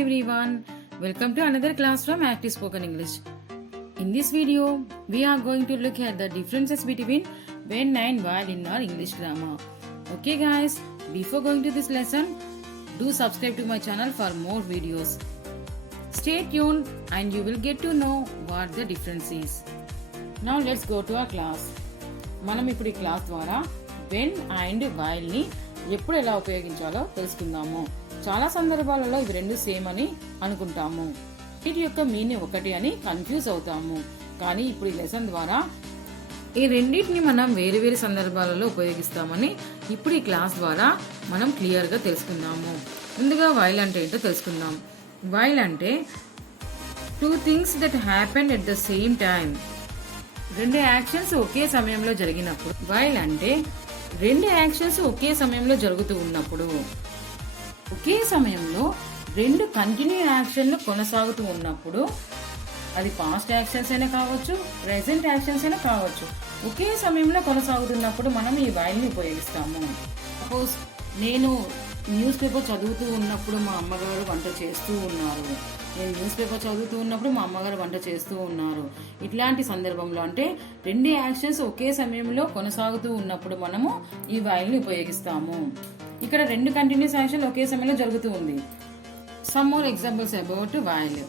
everyone, welcome to another class from Active Spoken English. In this video, we are going to look at the differences between when and while in our English grammar. Okay guys, before going to this lesson, do subscribe to my channel for more videos. Stay tuned and you will get to know what the difference is. Now let's go to our class. మనం ఇప్పుడు ఈ class ద్వారా when and while ని ఎప్పుడు ఎలా ఉపయోగించాలో తెలుసుకుందాము. చాలా సందర్భాలలో ఇవి రెండు సేమ్ అని అనుకుంటాము. వీటి యొక్క మీనింగ్ ఒకటి అని కన్ఫ్యూజ్ అవుతాము. కానీ ఇప్పుడు ఈ లెసన్ ద్వారా ఈ రెండింటిని మనం వేరు వేరు సందర్భాలలో ఉపయోగిస్తామని ఇప్పుడు ఈ క్లాస్ ద్వారా మనం క్లియర్గా తెలుసుకుందాము. ముందుగా వైల్ అంటే ఏంటో తెలుసుకుందాం. వైల్ అంటే two things that happen at the same time. రెండు యాక్షన్స్ ఒకే సమయంలో జరిగినప్పుడు. వైల్ అంటే రెండు యాక్షన్స్ ఒకే సమయంలో జరుగుతూ ఉన్నప్పుడు, ఒకే సమయంలో రెండు కంటిన్యూ యాక్షన్లు కొనసాగుతూ ఉన్నప్పుడు, అది పాస్ట్ యాక్షన్స్ అయినా కావచ్చు, ప్రెసెంట్ యాక్షన్స్ అయినా కావచ్చు, ఒకే సమయంలో కొనసాగుతున్నప్పుడు మనం ఈ వైల్ని ఉపయోగిస్తాము. సపోజ్ నేను న్యూస్ పేపర్ చదువుతూ ఉన్నప్పుడు మా అమ్మగారు వంట చేస్తూ ఉన్నారు. నేను న్యూస్ పేపర్ చదువుతూ ఉన్నప్పుడు మా అమ్మగారు వంట చేస్తూ ఉన్నారు. ఇట్లాంటి సందర్భంలో అంటే రెండు యాక్షన్స్ ఒకే సమయంలో కొనసాగుతూ ఉన్నప్పుడు మనము ఈ వైల్ని ఉపయోగిస్తాము. ఇక్కడ రెండు కంటిన్యూస్ యాక్షన్ ఒకే సమయంలో జరుగుతూ ఉంది. Some more examples about while.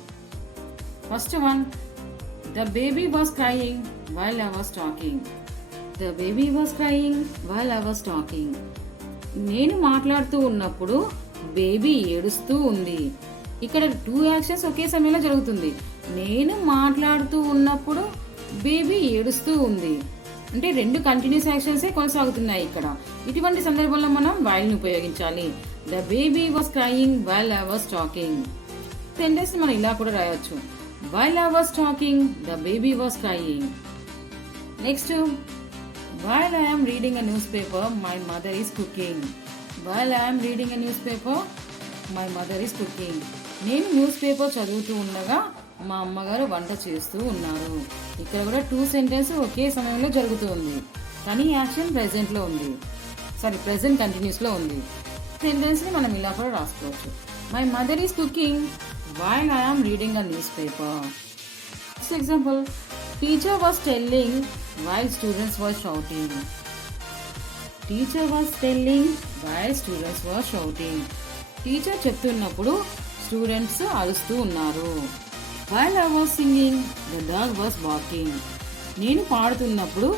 First one, the baby was crying while I was talking. The baby was crying while I was talking. నేను మాట్లాడుతూ ఉన్నప్పుడు బేబీ ఏడుస్తూ ఉంది. ఇక్కడ టూ యాక్షన్స్ ఒకే సమయంలో జరుగుతుంది. నేను మాట్లాడుతూ ఉన్నప్పుడు బేబీ ఏడుస్తూ ఉంది. అంటే రెండు కంటిన్యూస్ యాక్షన్సే కొనసాగుతున్నాయి ఇక్కడ. ఇటువంటి సందర్భంలో మనం వైల్ని ఉపయోగించాలి. The baby was crying while I was talking. Sentence మనం ఇలా కూడా రాయొచ్చు. While I was talking the baby was crying. Next, while I am reading a newspaper, my mother is cooking. While I am reading a newspaper, my mother is cooking. నేను news paper చదువుతూ ఉండగా మా అమ్మగారు వంట చేస్తూ ఉన్నారు. ఇక్కడ కూడా టూ సెంటెన్స్ ఒకే సమయంలో జరుగుతూ ఉంది, కానీ యాక్షన్ ప్రెసెంట్లో ఉంది, ప్రెసెంట్ కంటిన్యూస్లో ఉంది. సెంటెన్స్ని మనం ఇలా కూడా రాసుకోవచ్చు. My mother is cooking while I am reading a newspaper. Next example, teacher was telling while students were shouting. Teacher was telling while students were shouting. Teacher చెప్తున్నప్పుడు స్టూడెంట్స్ అరుస్తూ ఉన్నారు. While I was singing, the dog was barking. నేను పాడుతున్నప్పుడు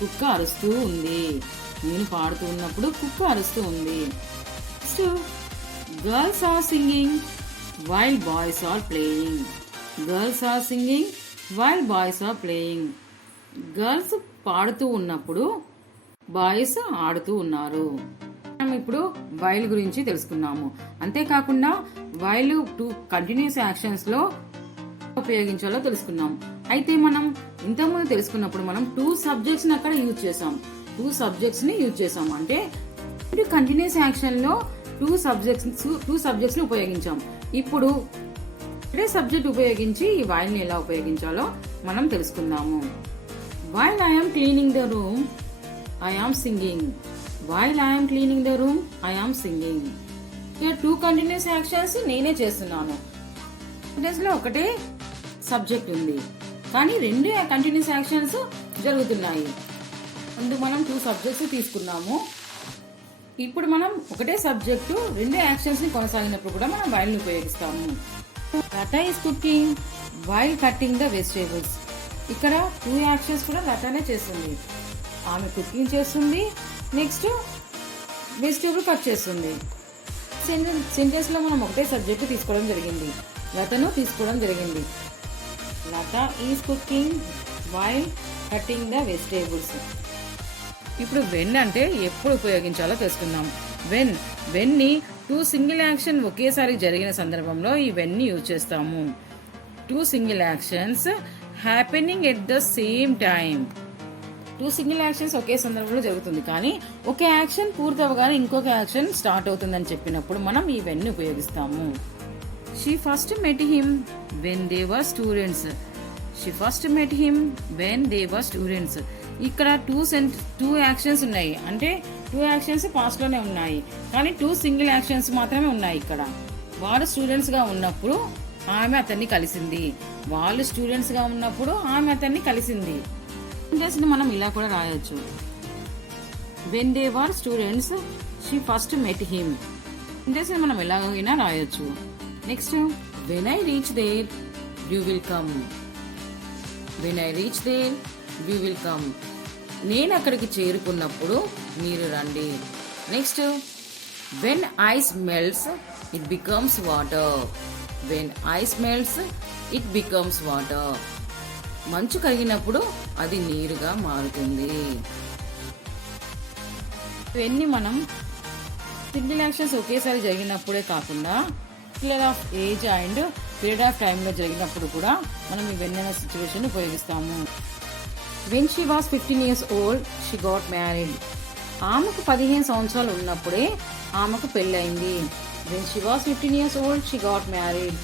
కుక్క అరుస్తూ ఉంది. నేను పాడుతున్నప్పుడు కుక్క అరుస్తూ ఉంది. Next, girls are singing while boys are playing. Girls are singing while boys are playing. Girls పాడుతూ ఉన్నప్పుడు బాయ్స్ ఆడుతూ ఉన్నారు. మనం ఇప్పుడు వైల్ గురించి తెలుసుకున్నాము. అంతేకాకుండా వైల్ టూ కంటిన్యూస్ యాక్షన్స్ లో ఉపయోగించాలో తెలుసుకున్నాం. అయితే మనం ఇంతకుముందు తెలుసుకున్నప్పుడు మనం టూ సబ్జెక్ట్స్ ని అక్కడ యూజ్ చేసాం. టూ సబ్జెక్ట్స్ ని యూజ్ చేసాం అంటే కంటిన్యూస్ యాక్షన్ లో టూ సబ్జెక్ట్స్ ని ఉపయోగించాం. ఇప్పుడు అదే సబ్జెక్ట్ ఉపయోగించి ఈ వైల్ ని ఎలా ఉపయోగించాలో మనం తెలుసుకుందాము. While I am cleaning the room I am singing. While I am cleaning the room I am singing. ఇక్కడ టూ కంటిన్యూస్ యాక్షన్స్ నేనే చేస్తున్నాను. సెంటెన్స్ లో ఒకటే సబ్జెక్ట్ ఉంది, కానీ రెండు కంటిన్యూస్ యాక్షన్స్ జరుగుతున్నాయి. అందుకు మనం టూ సబ్జెక్ట్స్ తీసుకున్నాము. ఇప్పుడు మనం ఒకటే సబ్జెక్టు రెండు యాక్షన్స్ ని కొనసాగినప్పుడు కూడా మనం వైల్ ని ఉపయోగిస్తాము. Lata is cooking while cutting the vegetables. ఇక్కడ టూ యాక్షన్స్ కూడా లతానే చేస్తుంది. ఆమె కుకింగ్ చేస్తుంది, నెక్స్ట్ వెజిటేబుల్ కట్ చేస్తుంది. సెంటెన్స్ లో మనం ఒకటే సబ్జెక్ట్ తీసుకోవడం జరిగింది, లతను తీసుకోవడం జరిగింది. Lata is cooking while cutting the vegetables. ఇప్పుడు వెన్ అంటే ఎప్పుడు ఉపయోగించాలో తెలుసుకుందాం. వెన్ ని టూ సింగిల్ యాక్షన్ ఒకేసారి జరిగిన సందర్భంలో ఈ వెన్ ని యూజ్ చేస్తాము. Two single actions happening at the same time. Two single actions ఒకే సందర్భంలో జరుగుతుంది, కానీ ఒక యాక్షన్ పూర్తవగానే ఇంకొక యాక్షన్ స్టార్ట్ అవుతుందని చెప్పినప్పుడు మనం ఈ వెన్ ని ఉపయోగిస్తాము. She first met him when they were students. She first met him when they were students. ఇక్కడ టూ యాక్షన్స్ ఉన్నాయి, అంటే టూ యాక్షన్స్ పాస్ట్ లోనే ఉన్నాయి, కానీ టూ సింగిల్ యాక్షన్స్ మాత్రమే ఉన్నాయి ఇక్కడ. వారు స్టూడెంట్స్గా ఉన్నప్పుడు ఆమె అతన్ని కలిసింది. వాళ్ళు స్టూడెంట్స్గా ఉన్నప్పుడు ఆమె అతన్ని కలిసింది. సెంటెన్స్ని మనం ఇలా కూడా రాయొచ్చు. When they were students she first met him. సెంటెన్స్ని మనం ఎలాగైనా రాయొచ్చు. Next, when I reach there you will come. When I reach there you will come. నేను అక్కడికి చేరుకున్నప్పుడు మీరు రండి. Next, when ice melts it becomes water. When ice melts it becomes water. మంచు కరిగినప్పుడు అది నీరుగా మారుతుంది. ఇవన్నీ మనం సింగిల్ యాక్షన్స్ ఒకేసారి జరిగినప్పుడే కాకుండా period of age and period of టైంలో జరిగినప్పుడు కూడా మనం ఇవన్నీ సిచ్యువేషన్ ఉపయోగిస్తాము. When she was 15 years old she got married. ఆమెకు 15 సంవత్సరాలు ఉన్నప్పుడే ఆమెకు పెళ్ళయింది. When she was 15 years old she got married.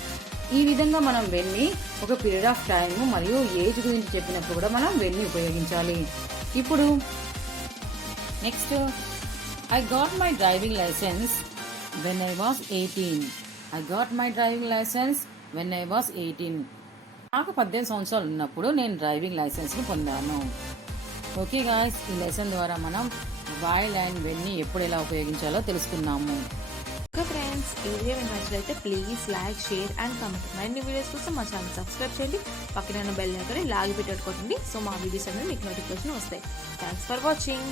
ఈ విధంగా మనం వెన్ని ఒక పీరియడ్ ఆఫ్ టైం మరియు ఏజ్ గురించి చెప్పినప్పుడు కూడా మనం వెన్ని ఉపయోగించాలి. ఇప్పుడు next, I got my driving licence when I was 18. I got my driving licence when I was 18. నాకు 18 సంవత్సరాలు ఉన్నప్పుడు నేను డ్రైవింగ్ లైసెన్స్ని పొందాను. ఓకే గాయ్స్, ఈ లెసన్ ద్వారా మనం వైల్ అండ్ వెన్ని ఎప్పుడు ఎలా ఉపయోగించాలో తెలుసుకున్నాము. ఓకే ఫ్రెండ్స్, ఈ వీడియో మీకు నచ్చినట్లయితే please like, share and comment. మరిన్ని వీడియోస్ కోసం మా ఛానల్ సబ్స్క్రైబ్ చేయండి. పక్కన బెల్ ఐకాన్ లాగి పెట్టేట్టుకోండి. సో మా వీడియోస్ అనేవి మీకు నోటిఫికేషన్ వస్తాయి. Thanks for watching.